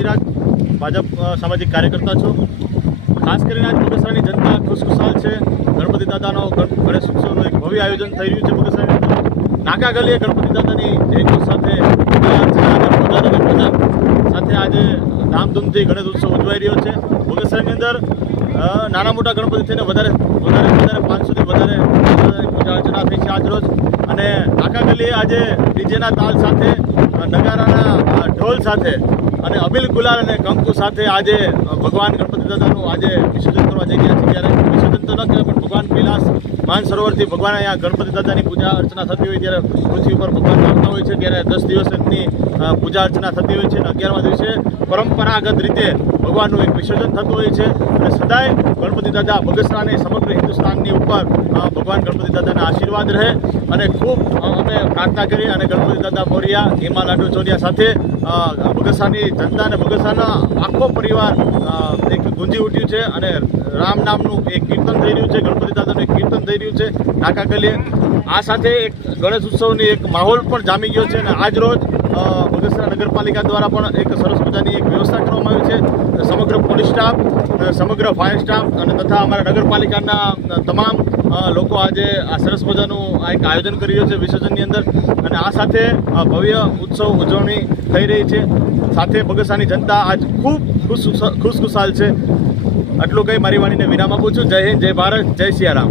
ચિરાગ, ભાજપ સામાજિક કાર્યકર્તા છું। ખાસ કરીને આજ બગસરાની જનતા ખુશખુશાલ છે। ગણપતિ દાદાનો ગણેશ ઉત્સવનું એક ભવ્ય આયોજન થઈ રહ્યું છે બગસરાની અંદર। નાકા ગલીએ ગણપતિ દાદાની જયઘોષ સાથે સાથે આજે ધામધૂમથી ગણેશ ઉત્સવ ઉજવાઈ રહ્યો છે બગસરાની અંદર। નાના મોટા ગણપતિ થઈને વધારે 500થી વધારે પૂજા અર્ચના થઈ છે આજ રોજ। અને નાકા ગલીએ આજે ડીજેના તાલ સાથે, નગારાના ઢોલ સાથે અને અબીલ ગુલાલ અને કંકુ સાથે આજે ભગવાન ગણપતિ દાદાનું આજે વિસર્જન કરવા જઈ ગયા છે। ત્યારે વિસર્જન તો ન કહેવાય, પણ ભગવાન કૈલાસ માન સરોવરથી ભગવાન અહીંયા ગણપતિ દાદાની પૂજા અર્ચના થતી હોય ત્યારે પૃથ્વી ઉપર ભગવાન આવતા હોય છે। ત્યારે 10 દિવસ એમની પૂજા અર્ચના થતી હોય છે અને 11મા દિવસે પરંપરાગત રીતે ભગવાનનું એક વિસર્જન થતું હોય છે। અને સદાય ગણપતિ દાદા બગસરાને સમગ્ર હિન્દુસ્તાનની ઉપર ભગવાન ગણપતિ દાદાના આશીર્વાદ રહે અને ખૂબ અમે પ્રાર્થના કરી અને ગણપતિ દાદા મોરિયા, હેમા લાડુ ચોરિયા સાથે બગસરાની જનતા અને બગસરાના આખો પરિવાર એક ગુંજી ઉઠ્યું છે અને રામ નામનું એક કીર્તન થઈ રહ્યું છે, ગણપતિ દાદાનું એક કીર્તન થઈ રહ્યું છે નાકા ગલીએ। આ સાથે એક ગણેશ ઉત્સવની એક માહોલ પણ જામી ગયો છે અને આજ રોજ બગસરા નગરપાલિકા દ્વારા પણ એક સરસ મજાની એક વ્યવસ્થા કરવામાં આવી છે। સમગ્ર પોલીસ સ્ટાફ, સમગ્ર ફાયર સ્ટાફ અને તથા અમારા નગરપાલિકાના તમામ લોકો આજે આ સરસ મજાનું આ એક આયોજન કરી રહ્યો છે વિસર્જનની અંદર। અને આ સાથે ભવ્ય ઉત્સવ ઉજવણી થઈ રહી છે। સાથે બગસરાની જનતા આજ ખૂબ ખુશખુશાલ છે। આટલું કંઈ મારી વાણીને વિરામ આપું છું। જય હિન્દ, જય ભારત, જય સિયારામ।